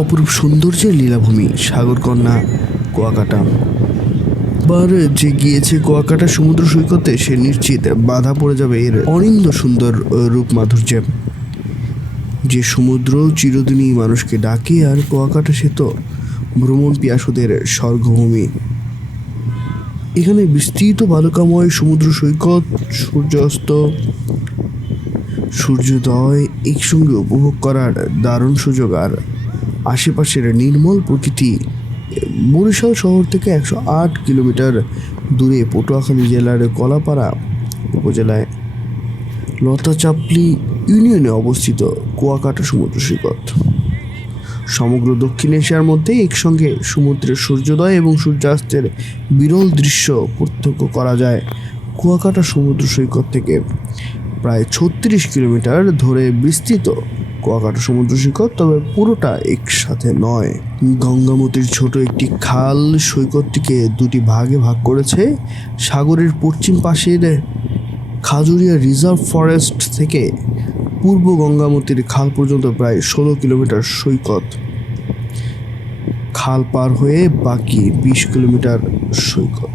অপরূপ সৌন্দর্যের লীলাভূমি সাগরকন্যা কুয়াকাটা। বার যে গিয়েছে কুয়াকাটা সমুদ্র সৈকতে সে নিশ্চিত বাধা পড়ে যাবে এর অনিন্দ সুন্দর রূপ মাধুর্যে। যে সমুদ্র চিরদিনই মানুষকে ডাকে, আর কুয়াকাটা সে তো ভ্রমণ পিয়াসুদের স্বর্গভূমি। এখানে বিস্তৃত বালুকাময় সমুদ্র সৈকত, সূর্যাস্ত সূর্যোদয় একসঙ্গে উপভোগ করার দারুণ সুযোগ। আর আশেপাশের নির্মল প্রকৃতি। বরিশাল শহর থেকে 108 কিলোমিটার দূরে পটুয়াখালী জেলার কলাপাড়া উপজেলায় লতাচাপলি ইউনিয়নে অবস্থিত কুয়াকাটা সমুদ্র সৈকত সমগ্র দক্ষিণ এশিয়ার মধ্যে একসঙ্গে সমুদ্রের সূর্যোদয় এবং সূর্যাস্তের বিরল দৃশ্য প্রত্যক্ষ করা যায় কুয়াকাটা সমুদ্র সৈকত থেকে। প্রায় 36 কিলোমিটার ধরে বিস্তৃত কুয়াকাটা সমুদ্র সৈকত, তবে পুরোটা একসাথে নয়। গঙ্গামতির ছোট একটি খাল সৈকতটিকে দুটি ভাগে ভাগ করেছে। সাগরের পশ্চিম পাশের খাজুরিয়া রিজার্ভ ফরেস্ট থেকে পূর্ব গঙ্গামতির খাল পর্যন্ত প্রায় 16 কিলোমিটার সৈকত। খাল পার হয়ে বাকি 20 কিলোমিটার সৈকত।